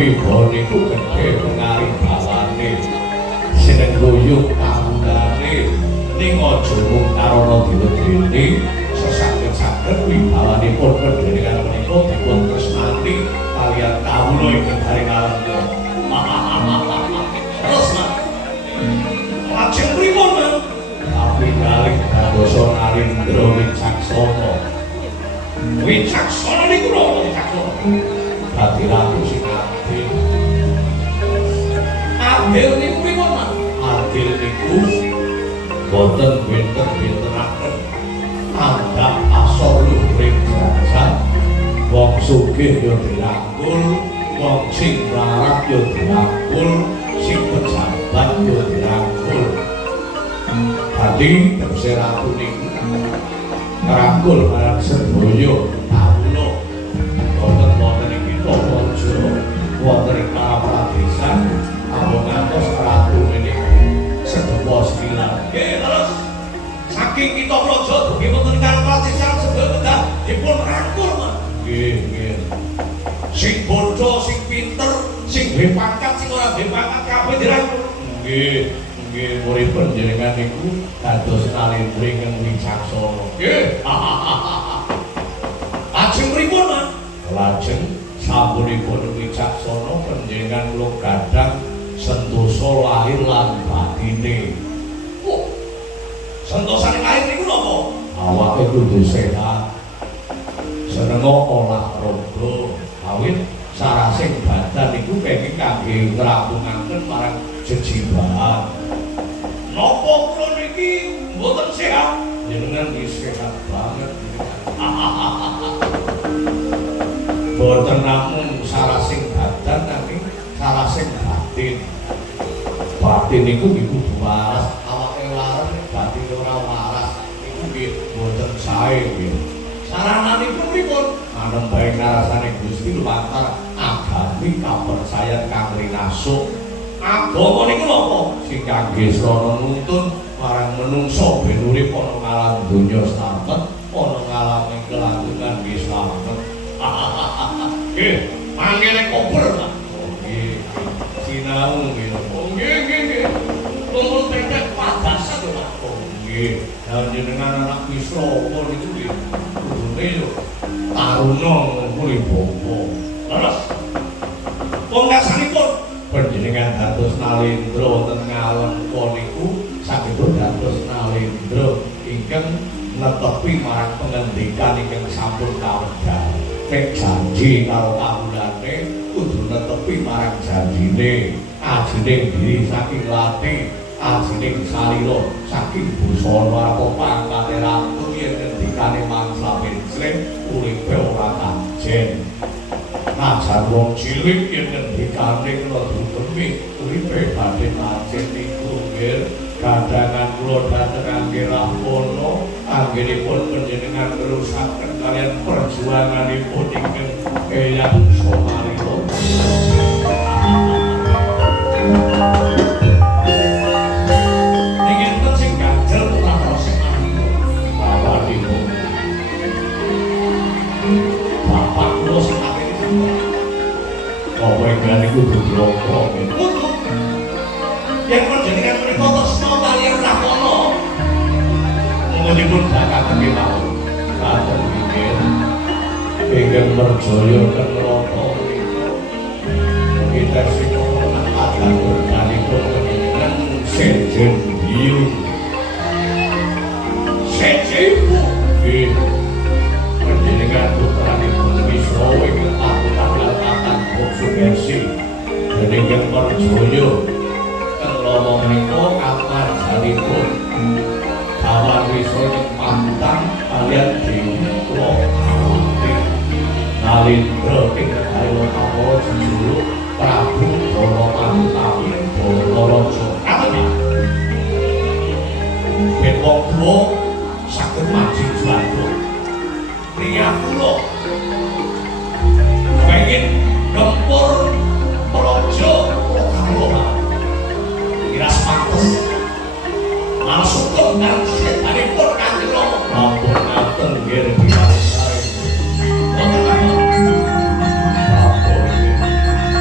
wibawa niku gedhe pengaring bawane seneng guyub kawulane ning aja mung karana diwedeni sesaged-saged wibawanipun panjenengan menika dipun tresnani kaliyan kawula ing garing alam. Terus Mas lajeng pripun Mas? Tapi kalih dadosa Narendra wicaksana. Wicaksana niku napa wicaksana? Dadi ratu sing adil. Adil niku pripun Mas? Adil niku boten benten-bentenaken. Andhap asor luhring derajat. Wong sugih ya dirangkul, wong sing mlarat ya dirangkul, sing pejabat ya dirangkul. Dadi tegese ratu niku ngrangkul marang sedaya kawula. Wonten ing kita raja, wonten ing pradesan, ampun ngantos ratu niku sedewa sembilan. Nggih, terus saking kita raja dugi wonten ing pradesan sedaya kedah dipun rangkul, Mas. Nggih. Sing bodho, sing pinter, sing duwe pangkat, sing ora duwe pangkat kabeh dirangkul. Nggih, murid panjenengan niku dados Narendra ingkang wicaksana. Nggih. Lajeng pripun, Mas? Lajeng sapunipun wicaksana panjenengan kula gadhah sentosa lahir lan batine. Oh. Sentosane lahir niku napa? Awake kudu sehat. Seneng olahraga. Awit sarasing badan niku kenging kangge ngrampungaken marang jejibahan. Napa kula niki mboten sehat? Jenengan iki sehat banget. Mboten namung sarasing badan nanging sarasing batin. Batin niku kudu waras, awake waras batin ora waras. Niku nggih mboten sae nggih. Sarananipun pripun? Manem bae ngarasane Gusti lumantar agami kapercayan kang rinasuk. Agama niku napa? Sing kangge srana nuntun marang menungso ben urip ana ngalam donya slamet, ana ngalami kelanggengan nggih slamet. Nggih, mangkene kober, Mas. Nggih. Sinau nggih. Nggih. Kumpul tetek padasan lho, Mas. Nggih. Lah jenengan anak Wisrawa niku nggih kudune yo taruna kuwi bapa. Terus pungkasanipun panjenengan dados Narendra wonten ngalem niku saged dados Narendra ingkang netepi marang pengendikan ingkang sampun kawedhar. Nek janji karo kawulane kudu netepi marang janjine. Ajining diri saking lati, ajining salira saking busana apa pangkate ratu yen ngendikane mangsa pincring uripe ora kajen. Najan wong cilik yen ngendikane kula dudemi uripe badhe kajen niku nggih. Kadhangan kula dhateng kangge rahwana anggenipun panjenengan nerusaken kaliyan perjuanganipun ingkang eyang somarila. Ning enten sing ganjel ora sing bawanipun. Bapak kula sing akhire sampeyan. Apa ingkang niku dudraka niku. Yen panjenengan menika tresna kaliyan rahwana. Mungkin bakal kemawon. Katen pikir ingkang merjaya ten neraka menika. Kita sing akan berkalipun panjenengan sejen biyu. Sejen nggih. Panjenengan putranipun Wisrawa ingkang akan Sugesi. Ingkang merjaya Rama menika kapan salipun kawan wisana pantang kaliyan Dewi Kawati Narendra ing kaya apa jejuluk Prabu Balamantawi Balaraja. Katen ben wong tuwa saged maji jwanduk. Priya kula